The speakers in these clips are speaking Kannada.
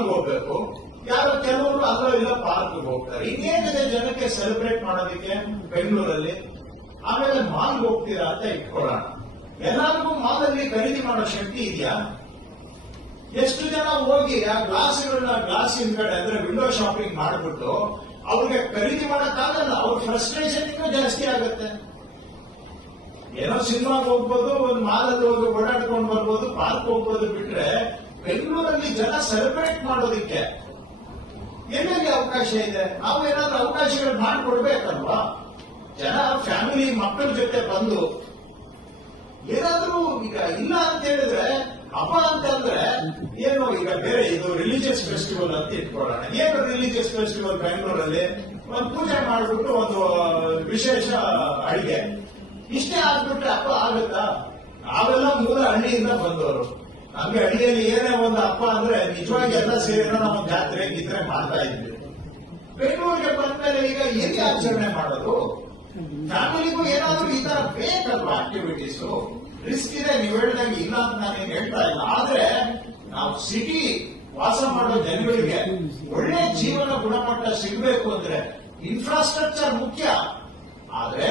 ಮಾಲ್ಗೆ ಹೋಗ್ಬೇಕು, ಯಾರೋ ಕೆಲವರು ಅಲ್ಲೋ ಇಲ್ಲ ಪಾರ್ಕ್ ಹೋಗ್ತಾರೆ. ಇನ್ನೇನಿದೆ ಜನಕ್ಕೆ ಸೆಲೆಬ್ರೇಟ್ ಮಾಡೋದಕ್ಕೆ ಬೆಂಗಳೂರಲ್ಲಿ? ಆಮೇಲೆ ಮಾಲ್ಗೆ ಹೋಗ್ತೀರಾ ಅಂತ ಇಟ್ಕೊಳ್ಳೋಣ, ಎಲ್ಲರಿಗೂ ಮಾಲಲ್ಲಿ ಖರೀದಿ ಮಾಡೋ ಶಕ್ತಿ ಇದೆಯಾ? ಎಷ್ಟು ಜನ ಹೋಗಿ ಆ ಗ್ಲಾಸ್ಗಳನ್ನ ಗ್ಲಾಸ್ ಹಿಂದ್ಗಡೆ ಅಂದ್ರೆ ವಿಂಡೋ ಶಾಪಿಂಗ್ ಮಾಡಿಬಿಟ್ಟು ಅವ್ರಿಗೆ ಖರೀದಿ ಮಾಡಕ್ಕಾಗಲ್ಲ, ಅವ್ರ ಫ್ರಸ್ಟ್ರೇಷನ್ ಇನ್ನೂ ಜಾಸ್ತಿ ಆಗುತ್ತೆ. ಏನೋ ಸಿನಿಮಾಗೆ ಹೋಗ್ಬೋದು, ಒಂದು ಮಾಲಲ್ಲಿ ಹೋಗಿ ಓಡಾಡ್ಕೊಂಡು ಬರ್ಬೋದು, ಪಾರ್ಕ್ ಹೋಗ್ಬೋದು, ಬಿಟ್ರೆ ಬೆಂಗಳೂರಲ್ಲಿ ಜನ ಸೆಲೆಬ್ರೇಟ್ ಮಾಡೋದಿಕ್ಕೆ ಎಲ್ಲೆಲ್ಲಿ ಅವಕಾಶ ಇದೆ? ನಾವು ಏನಾದ್ರೂ ಅವಕಾಶಗಳು ಮಾಡಿಕೊಡ್ಬೇಕಲ್ವಾ? ಜನ ಫ್ಯಾಮಿಲಿ ಮಕ್ಕಳ ಜೊತೆ ಬಂದು ಏನಾದ್ರೂ ಈಗ ಇಲ್ಲ ಅಂತ ಹೇಳಿದ್ರೆ, ಹಬ್ಬ ಅಂತಂದ್ರೆ ಏನು ಈಗ ಬೇರೆ ಇದು ರಿಲಿಜಿಯಸ್ ಫೆಸ್ಟಿವಲ್ ಅಂತ ಇಟ್ಕೊಳ್ಳೋಣ. ಏನು ರಿಲಿಜಿಯಸ್ ಫೆಸ್ಟಿವಲ್ ಬೆಂಗಳೂರಲ್ಲಿ? ಒಂದು ಪೂಜೆ ಮಾಡಿಬಿಟ್ಟು ಒಂದು ವಿಶೇಷ ಅಡಿಗೆ ಇಷ್ಟೇ ಆಗ್ಬಿಟ್ರೆ ಹಬ್ಬ ಆಗುತ್ತಾ? ನಾವೆಲ್ಲ ಮೂಲ ಹಳ್ಳಿಯಿಂದ ಬಂದವರು, ನಮ್ಗೆ ಹಳ್ಳಿಯಲ್ಲಿ ಏನೇ ಒಂದು ಹಬ್ಬ ಅಂದ್ರೆ ನಿಜವಾಗಿ ಎಲ್ಲ ಸೇರಿನ ನಾವು ಜಾತ್ರೆ ಗಿತ್ರೆ ಮಾಡ್ತಾ ಇದ್ವಿ. ಬೆಂಗಳೂರಿಗೆ ಬಂದ್ಮೇಲೆ ಈಗ ಎಲ್ಲಿ ಆಚರಣೆ ಮಾಡೋದು? ಫ್ಯಾಮಿಲಿಗೂ ಏನಾದ್ರೂ ಈ ತರ ಬೇಕಲ್ವಾ ಆಕ್ಟಿವಿಟೀಸ್? ರಿಸ್ಕ್ ಇದೆ, ನೀವು ಹೇಳಿದಂಗೆ ಇಲ್ಲ ಅಂತ ನಾನೇನು ಹೇಳ್ತಾ ಇಲ್ಲ. ಆದ್ರೆ ನಾವು ಸಿಟಿ ವಾಸ ಮಾಡೋ ಜನಗಳಿಗೆ ಒಳ್ಳೆ ಜೀವನ ಗುಣಮಟ್ಟ ಸಿಗಬೇಕು ಅಂದ್ರೆ ಇನ್ಫ್ರಾಸ್ಟ್ರಕ್ಚರ್ ಮುಖ್ಯ, ಆದ್ರೆ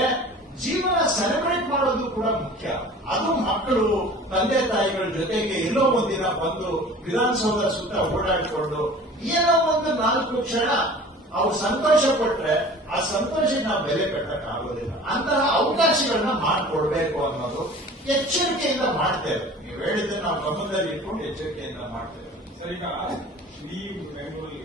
ಜೀವನ ಸೆಲೆಬ್ರೇಟ್ ಮಾಡೋದು ಕೂಡ ಮುಖ್ಯ. ಅದು ಮಕ್ಕಳು ತಂದೆ ತಾಯಿಗಳ ಜೊತೆಗೆ ಎಲ್ಲೋ ಒಂದಿನ ಬಂದು ವಿಧಾನಸೌಧ ಸುತ್ತ ಓಡಾಡಿಕೊಂಡು ಏನೋ ಒಂದು 4 ಕ್ಷಣ ಅವ್ರು ಸಂತೋಷ ಪಟ್ರೆ ಆ ಸಂತೋಷಕ್ಕೆ ನಾವು ಬೆಲೆ ಕಟ್ಟಕ್ಕಾಗೋದಿಲ್ಲ. ಅಂತಹ ಅವಕಾಶಗಳನ್ನ ಮಾಡಿಕೊಡ್ಬೇಕು ಅನ್ನೋದು ಎಚ್ಚರಿಕೆಯಿಂದ ಮಾಡ್ತೇವೆ. ನೀವು ಹೇಳಿದ್ರೆ ನಾವು ಗಮನದಲ್ಲಿ ಇಟ್ಕೊಂಡು ಎಚ್ಚರಿಕೆಯಿಂದ ಮಾಡ್ತೇವೆ. ಸರ್, ಈಗ ಇಡೀ ಬೆಂಗಳೂರಲ್ಲಿ